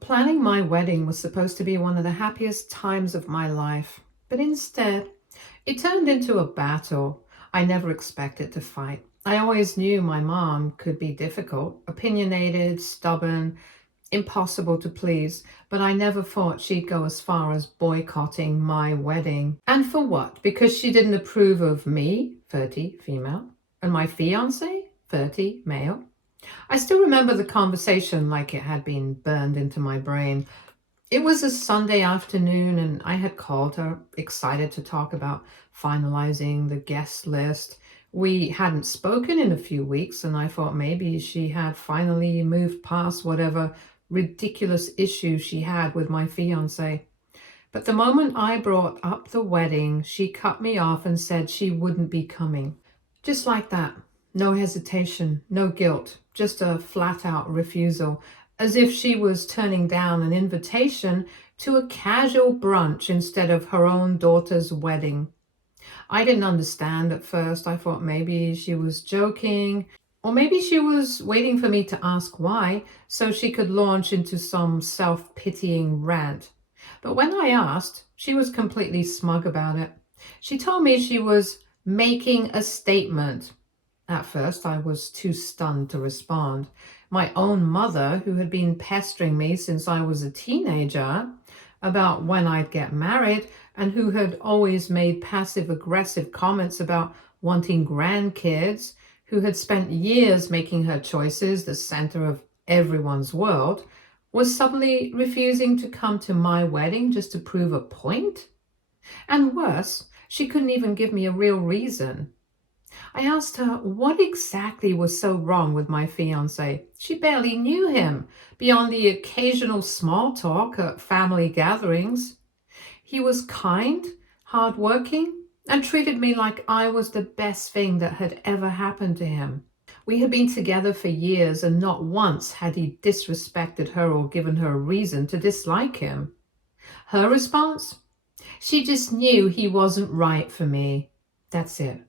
Planning my wedding was supposed to be one of the happiest times of my life, but instead, it turned into a battle I never expected to fight. I always knew my mom could be difficult, opinionated, stubborn, impossible to please, but I never thought she'd go as far as boycotting my wedding. And for what? Because she didn't approve of me, 30, female, and my fiance, 30, male. I still remember the conversation like it had been burned into my brain. It was a Sunday afternoon, and I had called her, excited to talk about finalizing the guest list. We hadn't spoken in a few weeks, and I thought maybe she had finally moved past whatever ridiculous issue she had with my fiance. But the moment I brought up the wedding, she cut me off and said she wouldn't be coming. Just like that. No hesitation, no guilt, just a flat-out refusal, as if she was turning down an invitation to a casual brunch instead of her own daughter's wedding. I didn't understand at first. I thought maybe she was joking, or maybe she was waiting for me to ask why, so she could launch into some self-pitying rant. But when I asked, she was completely smug about it. She told me she was making a statement. At first, I was too stunned to respond. My own mother, who had been pestering me since I was a teenager about when I'd get married, and who had always made passive-aggressive comments about wanting grandkids, who had spent years making her choices the center of everyone's world, was suddenly refusing to come to my wedding just to prove a point? And worse, she couldn't even give me a real reason. I asked her what exactly was so wrong with my fiancé. She barely knew him, beyond the occasional small talk at family gatherings. He was kind, hardworking, and treated me like I was the best thing that had ever happened to him. We had been together for years, and not once had he disrespected her or given her a reason to dislike him. Her response? She just knew he wasn't right for me. That's it.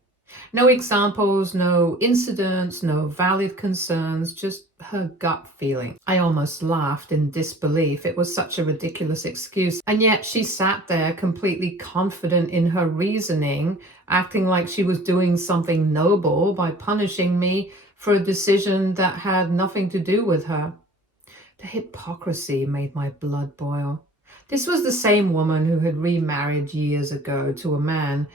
No examples, no incidents, no valid concerns, just her gut feeling. I almost laughed in disbelief. It was such a ridiculous excuse. And yet she sat there completely confident in her reasoning, acting like she was doing something noble by punishing me for a decision that had nothing to do with her. The hypocrisy made my blood boil. This was the same woman who had remarried years ago to a man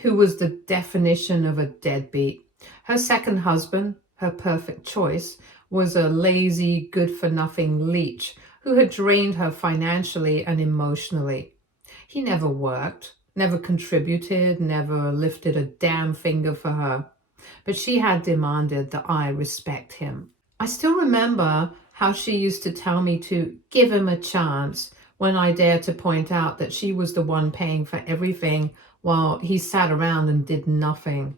who was the definition of a deadbeat. Her second husband, her perfect choice, was a lazy, good-for-nothing leech who had drained her financially and emotionally. He never worked, never contributed, never lifted a damn finger for her. But she had demanded that I respect him. I still remember how she used to tell me to give him a chance when I dared to point out that she was the one paying for everything while he sat around and did nothing.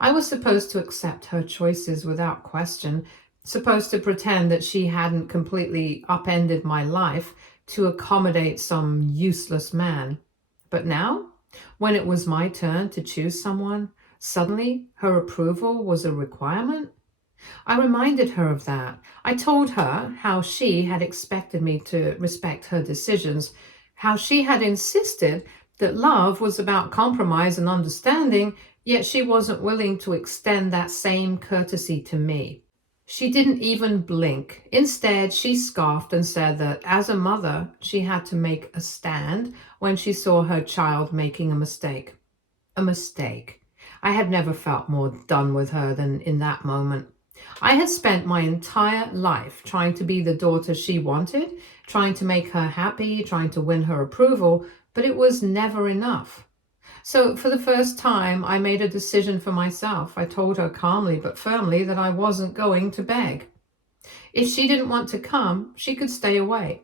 I was supposed to accept her choices without question, supposed to pretend that she hadn't completely upended my life to accommodate some useless man. But now, when it was my turn to choose someone, suddenly her approval was a requirement. I reminded her of that. I told her how she had expected me to respect her decisions, how she had insisted that love was about compromise and understanding, yet she wasn't willing to extend that same courtesy to me. She didn't even blink. Instead, she scoffed and said that as a mother, she had to make a stand when she saw her child making a mistake. A mistake. I had never felt more done with her than in that moment. I had spent my entire life trying to be the daughter she wanted, trying to make her happy, trying to win her approval, but it was never enough. So for the first time, I made a decision for myself. I told her calmly but firmly that I wasn't going to beg. If she didn't want to come, she could stay away.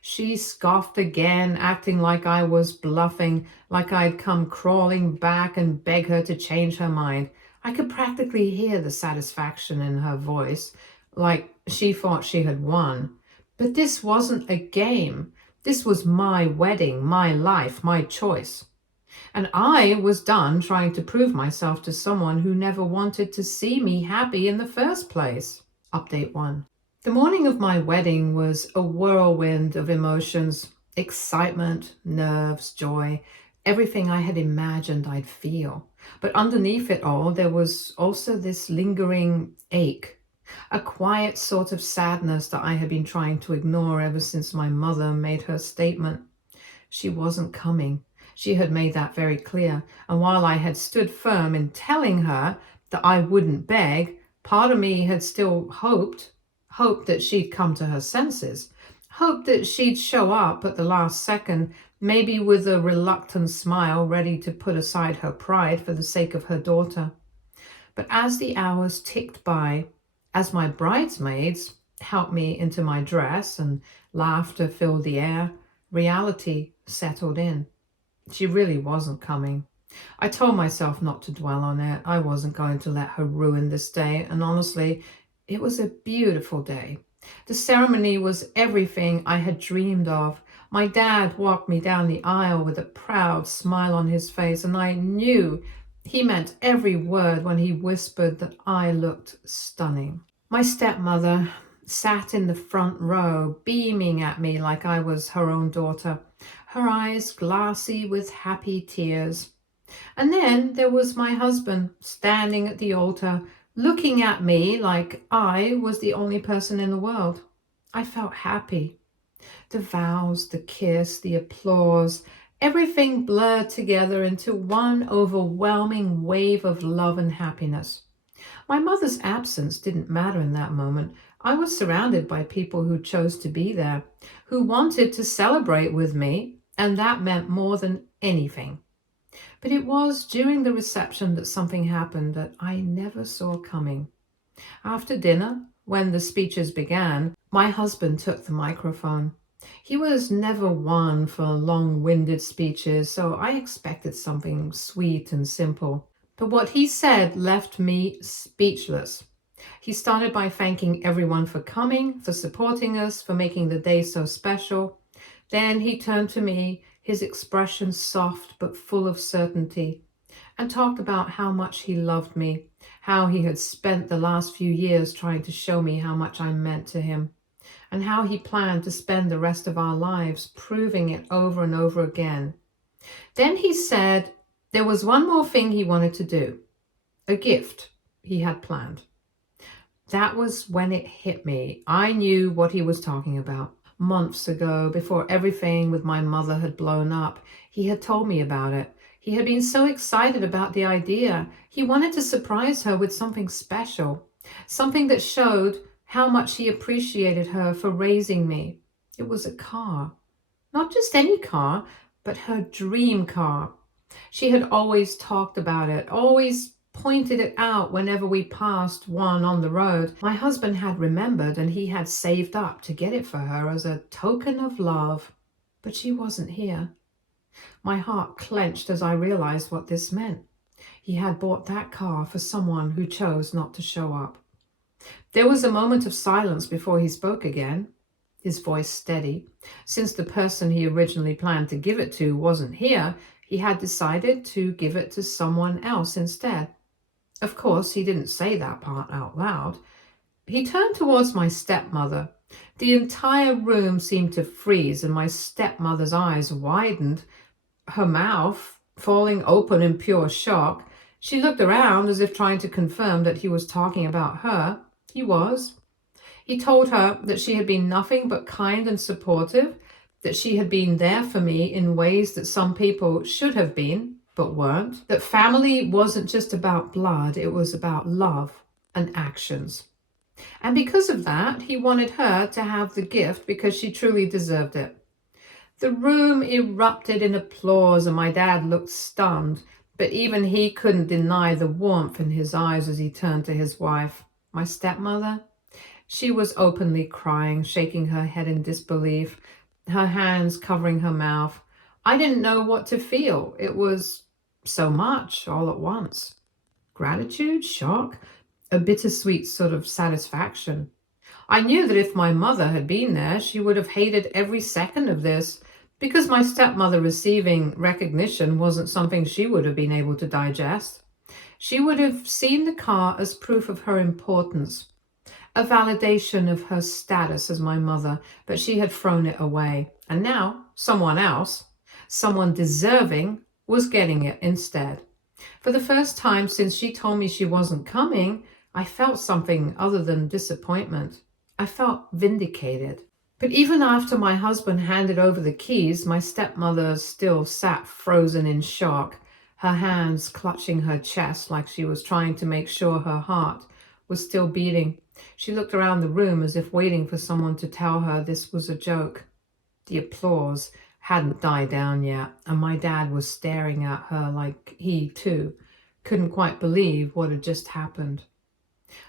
She scoffed again, acting like I was bluffing, like I'd come crawling back and beg her to change her mind. I could practically hear the satisfaction in her voice, like she thought she had won. But this wasn't a game. This was my wedding, my life, my choice. And I was done trying to prove myself to someone who never wanted to see me happy in the first place. Update 1. The morning of my wedding was a whirlwind of emotions, excitement, nerves, joy, everything I had imagined I'd feel. But underneath it all, there was also this lingering ache, a quiet sort of sadness that I had been trying to ignore ever since my mother made her statement. She wasn't coming. She had made that very clear. And while I had stood firm in telling her that I wouldn't beg, part of me had still hoped that she'd come to her senses, hoped that she'd show up at the last second, maybe with a reluctant smile, ready to put aside her pride for the sake of her daughter. But as the hours ticked by, as my bridesmaids helped me into my dress and laughter filled the air, reality settled in. She really wasn't coming. I told myself not to dwell on it. I wasn't going to let her ruin this day, and honestly, it was a beautiful day. The ceremony was everything I had dreamed of. My dad walked me down the aisle with a proud smile on his face, and I knew he meant every word when he whispered that I looked stunning. My stepmother sat in the front row, beaming at me like I was her own daughter, her eyes glassy with happy tears. And then there was my husband standing at the altar, looking at me like I was the only person in the world. I felt happy. The vows, the kiss, the applause, everything blurred together into one overwhelming wave of love and happiness. My mother's absence didn't matter in that moment. I was surrounded by people who chose to be there, who wanted to celebrate with me, and that meant more than anything. But it was during the reception that something happened that I never saw coming. After dinner, when the speeches began, my husband took the microphone. He was never one for long-winded speeches, so I expected something sweet and simple. But what he said left me speechless. He started by thanking everyone for coming, for supporting us, for making the day so special. Then he turned to me, his expression soft but full of certainty, and talked about how much he loved me, how he had spent the last few years trying to show me how much I meant to him, and how he planned to spend the rest of our lives proving it over and over again. Then he said there was one more thing he wanted to do, a gift he had planned. That was when it hit me. I knew what he was talking about. Months ago, before everything with my mother had blown up, he had told me about it. He had been so excited about the idea. He wanted to surprise her with something special, something that showed how much he appreciated her for raising me. It was a car. Not just any car, but her dream car. She had always talked about it, always pointed it out whenever we passed one on the road. My husband had remembered, and he had saved up to get it for her as a token of love. But she wasn't here. My heart clenched as I realized what this meant. He had bought that car for someone who chose not to show up. There was a moment of silence before he spoke again, his voice steady. Since the person he originally planned to give it to wasn't here, he had decided to give it to someone else instead. Of course, he didn't say that part out loud. He turned towards my stepmother. The entire room seemed to freeze, and my stepmother's eyes widened, her mouth falling open in pure shock. She looked around as if trying to confirm that he was talking about her. He was. He told her that she had been nothing but kind and supportive, that she had been there for me in ways that some people should have been, but weren't. That family wasn't just about blood, it was about love and actions. And because of that, he wanted her to have the gift because she truly deserved it. The room erupted in applause, and my dad looked stunned, but even he couldn't deny the warmth in his eyes as he turned to his wife. My stepmother? She was openly crying, shaking her head in disbelief, her hands covering her mouth. I didn't know what to feel. It was so much all at once. Gratitude, shock, a bittersweet sort of satisfaction. I knew that if my mother had been there, she would have hated every second of this, because my stepmother receiving recognition wasn't something she would have been able to digest. She would have seen the car as proof of her importance, a validation of her status as my mother, but she had thrown it away. And now someone else, someone deserving, was getting it instead. For the first time since she told me she wasn't coming, I felt something other than disappointment. I felt vindicated. But even after my husband handed over the keys, my stepmother still sat frozen in shock, her hands clutching her chest like she was trying to make sure her heart was still beating. She looked around the room as if waiting for someone to tell her this was a joke. The applause hadn't died down yet, and my dad was staring at her like he, too, couldn't quite believe what had just happened.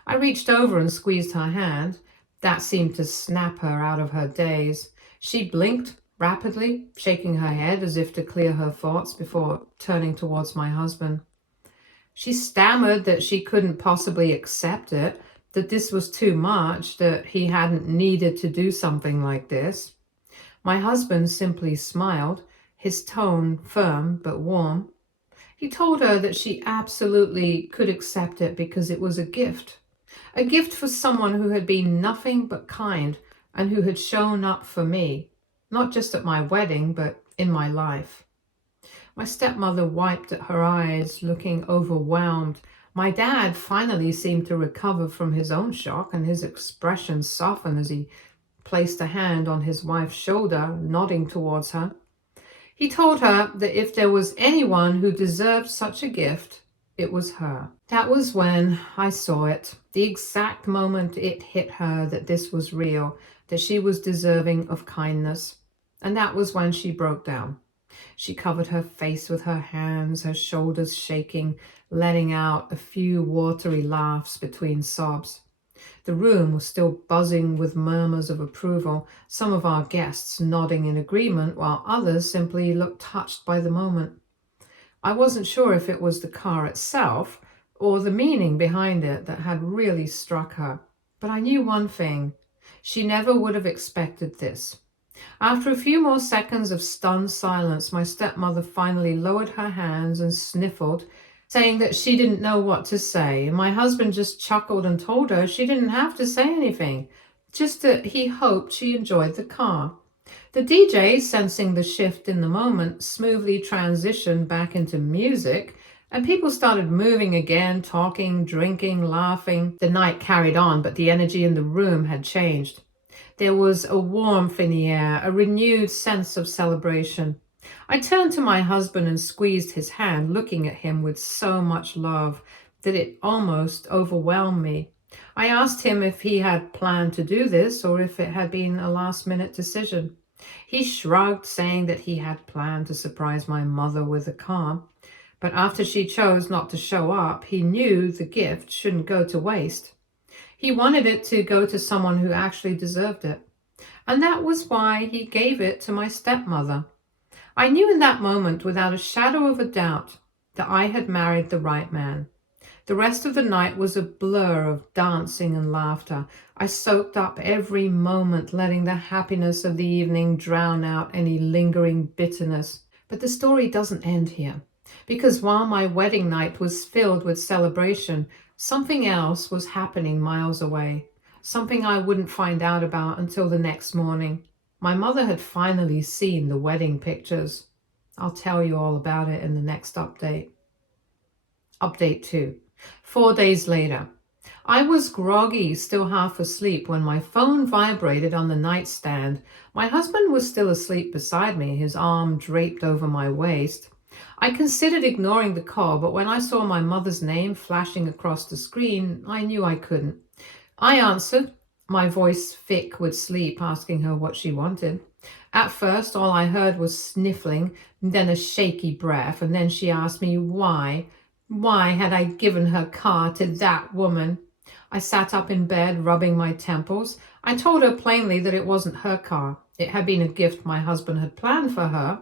I reached over and squeezed her hand. That seemed to snap her out of her daze. She blinked rapidly, shaking her head as if to clear her thoughts before turning towards my husband. She stammered that she couldn't possibly accept it, that this was too much, that he hadn't needed to do something like this. My husband simply smiled, his tone firm but warm. He told her that she absolutely could accept it because it was a gift for someone who had been nothing but kind and who had shown up for me, not just at my wedding, but in my life. My stepmother wiped at her eyes, looking overwhelmed. My dad finally seemed to recover from his own shock, and his expression softened as he placed a hand on his wife's shoulder, nodding towards her. He told her that if there was anyone who deserved such a gift, it was her. That was when I saw it, the exact moment it hit her that this was real, that she was deserving of kindness. And that was when she broke down. She covered her face with her hands, her shoulders shaking, letting out a few watery laughs between sobs. The room was still buzzing with murmurs of approval, some of our guests nodding in agreement, while others simply looked touched by the moment. I wasn't sure if it was the car itself or the meaning behind it that had really struck her, but I knew one thing: she never would have expected this. After a few more seconds of stunned silence, my stepmother finally lowered her hands and sniffled, saying that she didn't know what to say. My husband just chuckled and told her she didn't have to say anything, just that he hoped she enjoyed the car. The DJ, sensing the shift in the moment, smoothly transitioned back into music, and people started moving again, talking, drinking, laughing. The night carried on, but the energy in the room had changed. There was a warmth in the air, a renewed sense of celebration. I turned to my husband and squeezed his hand, looking at him with so much love that it almost overwhelmed me. I asked him if he had planned to do this or if it had been a last-minute decision. He shrugged, saying that he had planned to surprise my mother with a car, but after she chose not to show up, he knew the gift shouldn't go to waste. He wanted it to go to someone who actually deserved it, and that was why he gave it to my stepmother. I knew in that moment, without a shadow of a doubt, that I had married the right man. The rest of the night was a blur of dancing and laughter. I soaked up every moment, letting the happiness of the evening drown out any lingering bitterness. But the story doesn't end here, because while my wedding night was filled with celebration, something else was happening miles away, something I wouldn't find out about until the next morning. My mother had finally seen the wedding pictures. I'll tell you all about it in the next update. Update 2. 4 days later. I was groggy, still half asleep, when my phone vibrated on the nightstand. My husband was still asleep beside me, his arm draped over my waist. I considered ignoring the call, but when I saw my mother's name flashing across the screen, I knew I couldn't. I answered, my voice thick with sleep, asking her what she wanted. At first, all I heard was sniffling, then a shaky breath, and then she asked me why. Why had I given her car to that woman? I sat up in bed, rubbing my temples. I told her plainly that it wasn't her car. It had been a gift my husband had planned for her,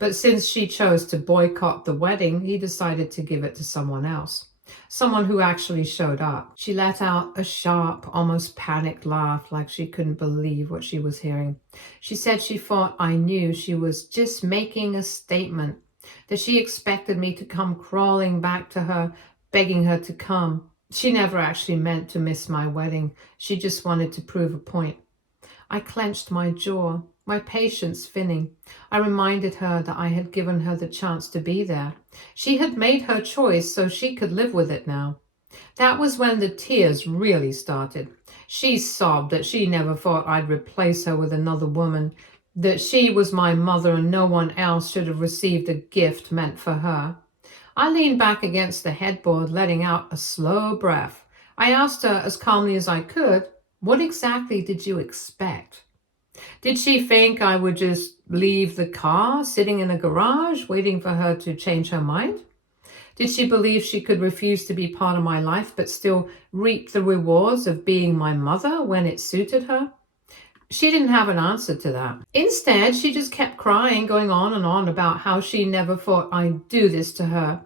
but since she chose to boycott the wedding, he decided to give it to someone else. Someone who actually showed up. She let out a sharp, almost panicked laugh, like she couldn't believe what she was hearing. She said she thought I knew she was just making a statement, that she expected me to come crawling back to her, begging her to come. She never actually meant to miss my wedding. She just wanted to prove a point. I clenched my jaw, my patience thinning. I reminded her that I had given her the chance to be there. She had made her choice, so she could live with it now. That was when the tears really started. She sobbed that she never thought I'd replace her with another woman, that she was my mother and no one else should have received a gift meant for her. I leaned back against the headboard, letting out a slow breath. I asked her as calmly as I could, "What exactly did you expect?" Did she think I would just leave the car sitting in a garage waiting for her to change her mind? Did she believe she could refuse to be part of my life but still reap the rewards of being my mother when it suited her? She didn't have an answer to that. Instead, she just kept crying, going on and on about how she never thought I'd do this to her,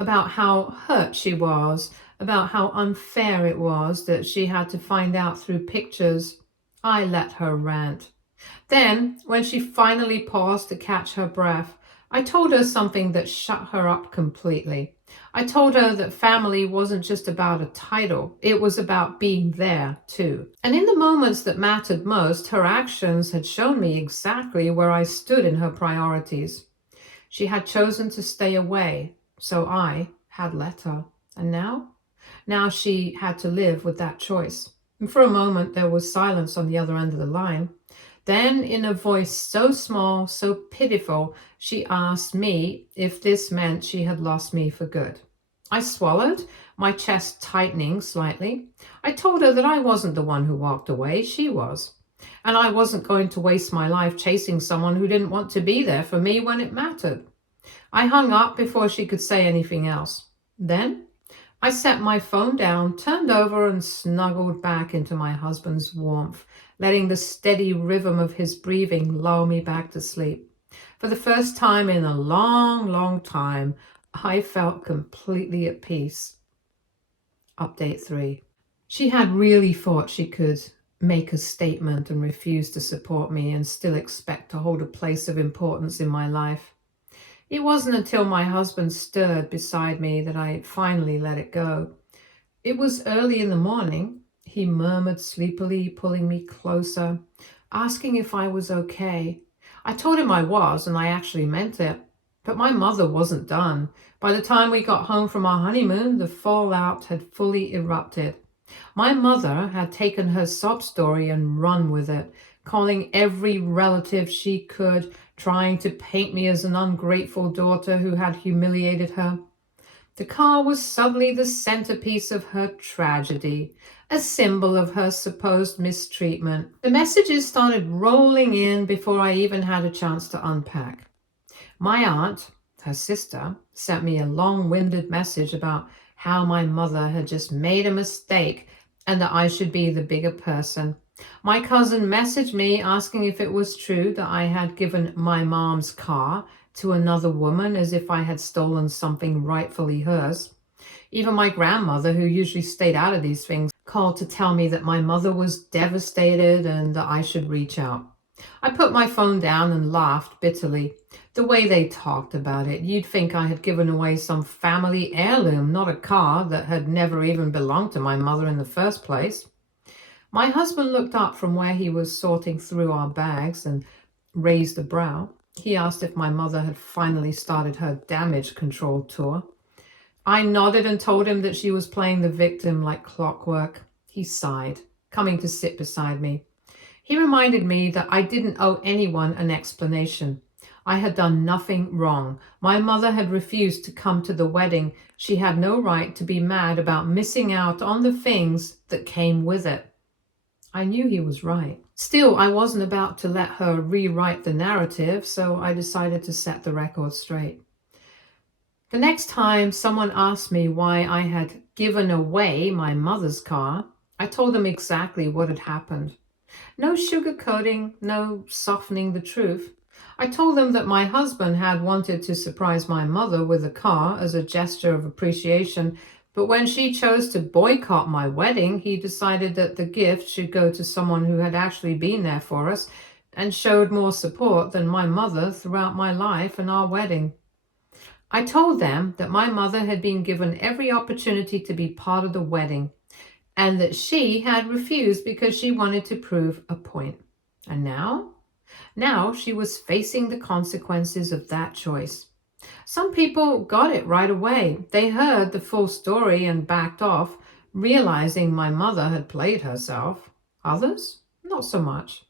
about how hurt she was, about how unfair it was that she had to find out through pictures. I let her rant. Then, when she finally paused to catch her breath, I told her something that shut her up completely. I told her that family wasn't just about a title, it was about being there too. And in the moments that mattered most, her actions had shown me exactly where I stood in her priorities. She had chosen to stay away, so I had let her. And now? Now she had to live with that choice. And for a moment, there was silence on the other end of the line. Then, in a voice so small, so pitiful, she asked me if this meant she had lost me for good. I swallowed, my chest tightening slightly. I told her that I wasn't the one who walked away, she was. And I wasn't going to waste my life chasing someone who didn't want to be there for me when it mattered. I hung up before she could say anything else. Then I set my phone down, turned over, and snuggled back into my husband's warmth, letting the steady rhythm of his breathing lull me back to sleep. For the first time in a long, long time, I felt completely at peace. Update 3. She had really thought she could make a statement and refuse to support me and still expect to hold a place of importance in my life. It wasn't until my husband stirred beside me that I finally let it go. It was early in the morning. He murmured sleepily, pulling me closer, asking if I was okay. I told him I was, and I actually meant it. But my mother wasn't done. By the time we got home from our honeymoon, the fallout had fully erupted. My mother had taken her sob story and run with it, calling every relative she could, trying to paint me as an ungrateful daughter who had humiliated her. The car was suddenly the centerpiece of her tragedy, a symbol of her supposed mistreatment. The messages started rolling in before I even had a chance to unpack. My aunt, her sister, sent me a long-winded message about how my mother had just made a mistake and that I should be the bigger person. My cousin messaged me asking if it was true that I had given my mom's car to another woman as if I had stolen something rightfully hers. Even my grandmother, who usually stayed out of these things, called to tell me that my mother was devastated and that I should reach out. I put my phone down and laughed bitterly. The way they talked about it, you'd think I had given away some family heirloom, not a car that had never even belonged to my mother in the first place. My husband looked up from where he was sorting through our bags and raised a brow. He asked if my mother had finally started her damage control tour. I nodded and told him that she was playing the victim like clockwork. He sighed, coming to sit beside me. He reminded me that I didn't owe anyone an explanation. I had done nothing wrong. My mother had refused to come to the wedding. She had no right to be mad about missing out on the things that came with it. I knew he was right. Still, I wasn't about to let her rewrite the narrative, so I decided to set the record straight. The next time someone asked me why I had given away my mother's car, I told them exactly what had happened. No sugarcoating, no softening the truth. I told them that my husband had wanted to surprise my mother with a car as a gesture of appreciation, but when she chose to boycott my wedding, he decided that the gift should go to someone who had actually been there for us and showed more support than my mother throughout my life and our wedding. I told them that my mother had been given every opportunity to be part of the wedding and that she had refused because she wanted to prove a point. And now she was facing the consequences of that choice. Some people got it right away. They heard the full story and backed off, realizing my mother had played herself. Others, not so much.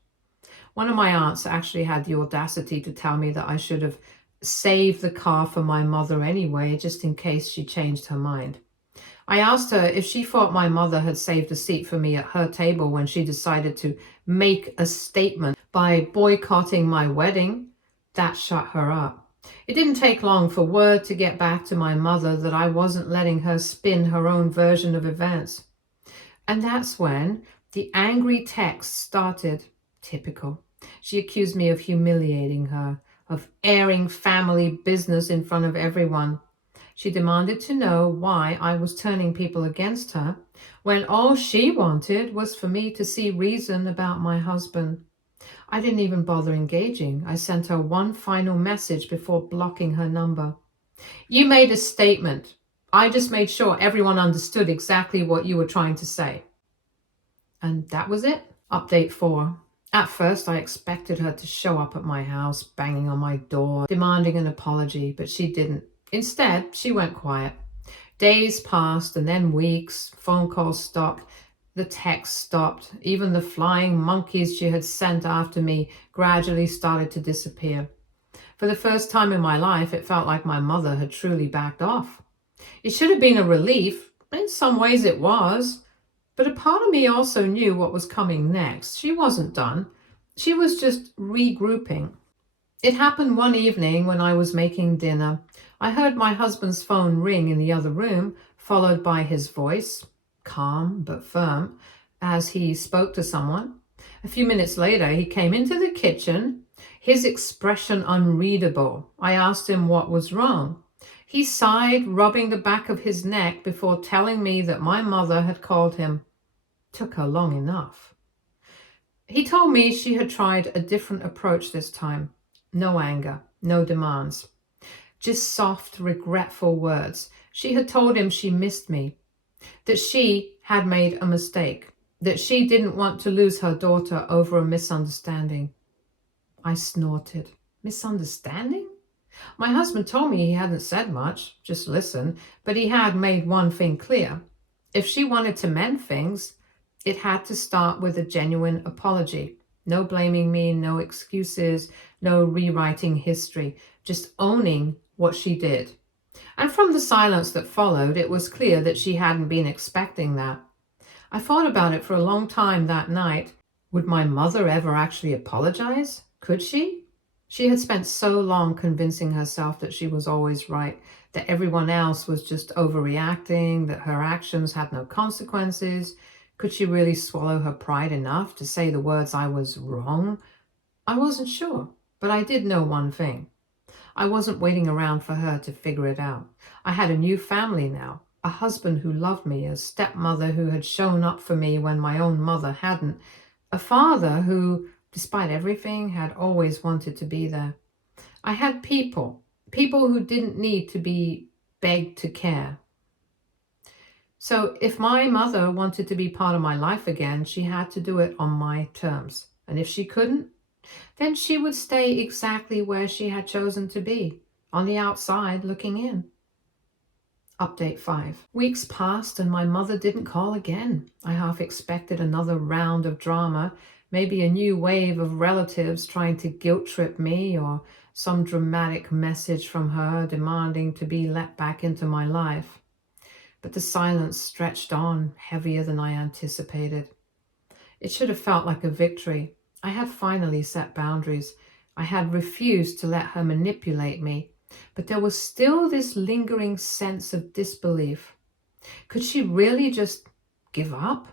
One of my aunts actually had the audacity to tell me that I should have saved the car for my mother anyway, just in case she changed her mind. I asked her if she thought my mother had saved a seat for me at her table when she decided to make a statement by boycotting my wedding. That shut her up. It didn't take long for word to get back to my mother that I wasn't letting her spin her own version of events. And that's when the angry text started. Typical. She accused me of humiliating her, of airing family business in front of everyone. She demanded to know why I was turning people against her when all she wanted was for me to see reason about my husband. I didn't even bother engaging. I sent her one final message before blocking her number. You made a statement. I just made sure everyone understood exactly what you were trying to say. And that was it. Update 4. At first, I expected her to show up at my house, banging on my door, demanding an apology, but she didn't. Instead, she went quiet. Days passed and then weeks. Phone calls stopped. The texts stopped. Even the flying monkeys she had sent after me gradually started to disappear. For the first time in my life, it felt like my mother had truly backed off. It should have been a relief. In some ways it was. But a part of me also knew what was coming next. She wasn't done. She was just regrouping. It happened one evening when I was making dinner. I heard my husband's phone ring in the other room, followed by his voice, calm but firm, as he spoke to someone. A few minutes later, he came into the kitchen, his expression unreadable. I asked him what was wrong. He sighed, rubbing the back of his neck before telling me that my mother had called him. Took her long enough. He told me she had tried a different approach this time. No anger, no demands. Just soft, regretful words. She had told him she missed me, that she had made a mistake, that she didn't want to lose her daughter over a misunderstanding. I snorted. Misunderstanding? My husband told me he hadn't said much, just listened, but he had made one thing clear. If she wanted to mend things, it had to start with a genuine apology. No blaming me, no excuses, no rewriting history, just owning what she did. And from the silence that followed, it was clear that she hadn't been expecting that. I thought about it for a long time that night. Would my mother ever actually apologize? Could she? She had spent so long convincing herself that she was always right, that everyone else was just overreacting, that her actions had no consequences. Could she really swallow her pride enough to say the words "I was wrong"? I wasn't sure, but I did know one thing. I wasn't waiting around for her to figure it out. I had a new family now, a husband who loved me, a stepmother who had shown up for me when my own mother hadn't, a father who, despite everything, had always wanted to be there. I had people who didn't need to be begged to care. So if my mother wanted to be part of my life again, she had to do it on my terms. And if she couldn't, then she would stay exactly where she had chosen to be, on the outside looking in. Update 5. Weeks passed and my mother didn't call again. I half expected another round of drama, maybe a new wave of relatives trying to guilt trip me, or some dramatic message from her demanding to be let back into my life. But the silence stretched on, heavier than I anticipated. It should have felt like a victory. I had finally set boundaries. I had refused to let her manipulate me, but there was still this lingering sense of disbelief. Could she really just give up?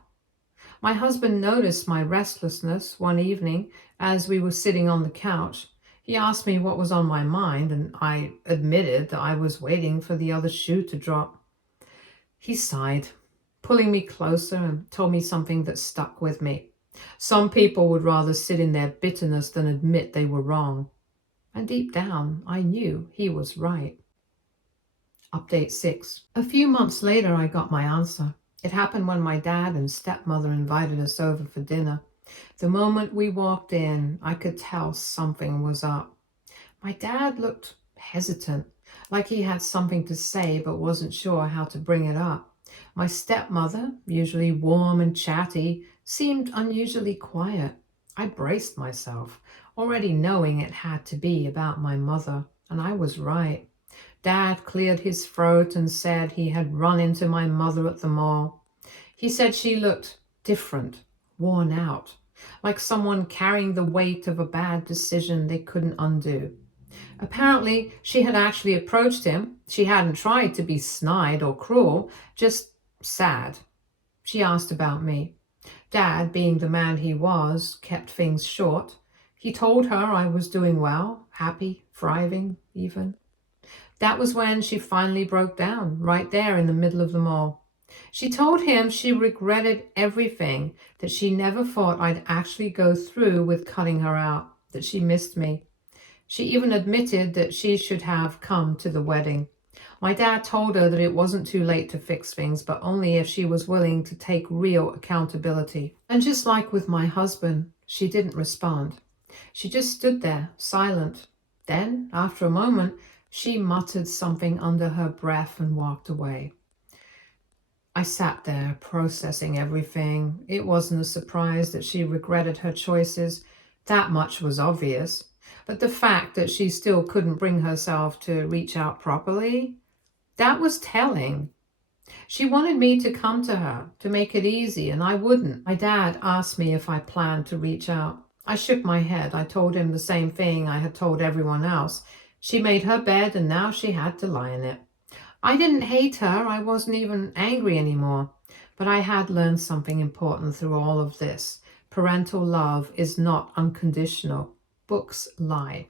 My husband noticed my restlessness one evening as we were sitting on the couch. He asked me what was on my mind, and I admitted that I was waiting for the other shoe to drop. He sighed, pulling me closer, and told me something that stuck with me. Some people would rather sit in their bitterness than admit they were wrong. And deep down, I knew he was right. Update 6. A few months later, I got my answer. It happened when my dad and stepmother invited us over for dinner. The moment we walked in, I could tell something was up. My dad looked hesitant, like he had something to say but wasn't sure how to bring it up. My stepmother, usually warm and chatty, seemed unusually quiet. I braced myself, already knowing it had to be about my mother, and I was right. Dad cleared his throat and said he had run into my mother at the mall. He said she looked different, worn out, like someone carrying the weight of a bad decision they couldn't undo. Apparently, she had actually approached him. She hadn't tried to be snide or cruel, just sad. She asked about me. Dad, being the man he was, kept things short. He told her I was doing well, happy, thriving, even. That was when she finally broke down, right there in the middle of the mall. She told him she regretted everything, that she never thought I'd actually go through with cutting her out, that she missed me. She even admitted that she should have come to the wedding. My dad told her that it wasn't too late to fix things, but only if she was willing to take real accountability. And just like with my husband, she didn't respond. She just stood there, silent. Then, after a moment, she muttered something under her breath and walked away. I sat there, processing everything. It wasn't a surprise that she regretted her choices. That much was obvious. But the fact that she still couldn't bring herself to reach out properly, that was telling. She wanted me to come to her, to make it easy, and I wouldn't. My dad asked me if I planned to reach out. I shook my head. I told him the same thing I had told everyone else. She made her bed, and now she had to lie in it. I didn't hate her. I wasn't even angry anymore. But I had learned something important through all of this. Parental love is not unconditional. Books lie.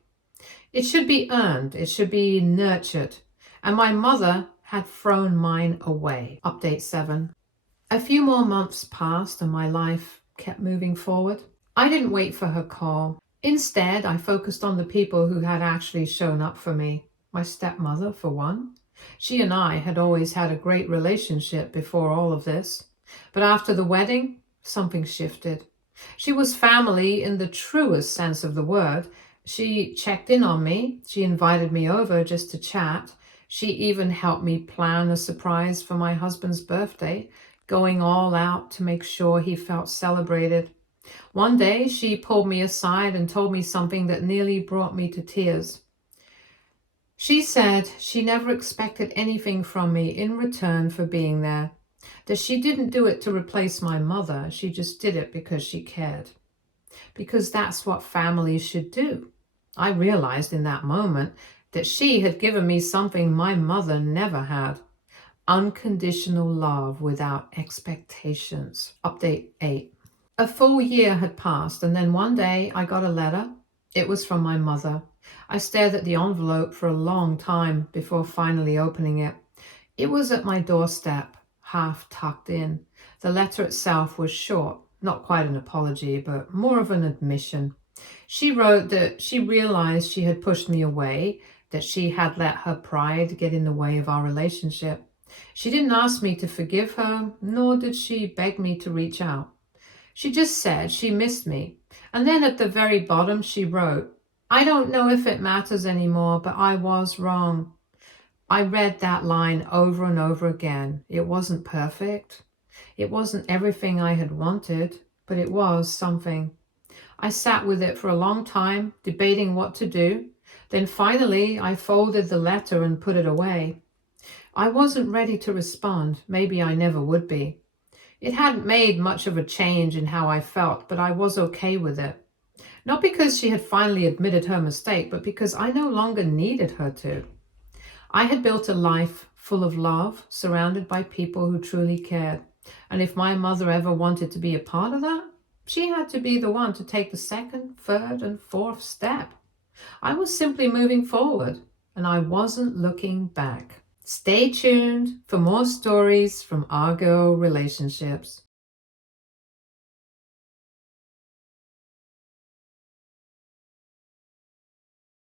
It should be earned. It should be nurtured. And my mother had thrown mine away. Update 7. A few more months passed and my life kept moving forward. I didn't wait for her call. Instead, I focused on the people who had actually shown up for me. My stepmother, for one. She and I had always had a great relationship before all of this. But after the wedding, something shifted. She was family in the truest sense of the word. She checked in on me. She invited me over just to chat. She even helped me plan a surprise for my husband's birthday, going all out to make sure he felt celebrated. One day, she pulled me aside and told me something that nearly brought me to tears. She said she never expected anything from me in return for being there, that she didn't do it to replace my mother, she just did it because she cared. Because that's what families should do. I realized in that moment that she had given me something my mother never had. Unconditional love without expectations. Update 8. A full year had passed, and then one day I got a letter. It was from my mother. I stared at the envelope for a long time before finally opening it. It was at my doorstep, half tucked in. The letter itself was short, not quite an apology, but more of an admission. She wrote that she realized she had pushed me away, that she had let her pride get in the way of our relationship. She didn't ask me to forgive her, nor did she beg me to reach out. She just said she missed me. And then at the very bottom she wrote, I don't know if it matters anymore, but I was wrong. I read that line over and over again. It wasn't perfect. It wasn't everything I had wanted, but it was something. I sat with it for a long time, debating what to do. Then finally, I folded the letter and put it away. I wasn't ready to respond. Maybe I never would be. It hadn't made much of a change in how I felt, but I was okay with it. Not because she had finally admitted her mistake, but because I no longer needed her to. I had built a life full of love, surrounded by people who truly cared. And if my mother ever wanted to be a part of that, she had to be the one to take the second, third, and fourth step. I was simply moving forward, and I wasn't looking back. Stay tuned for more stories from our girl relationships.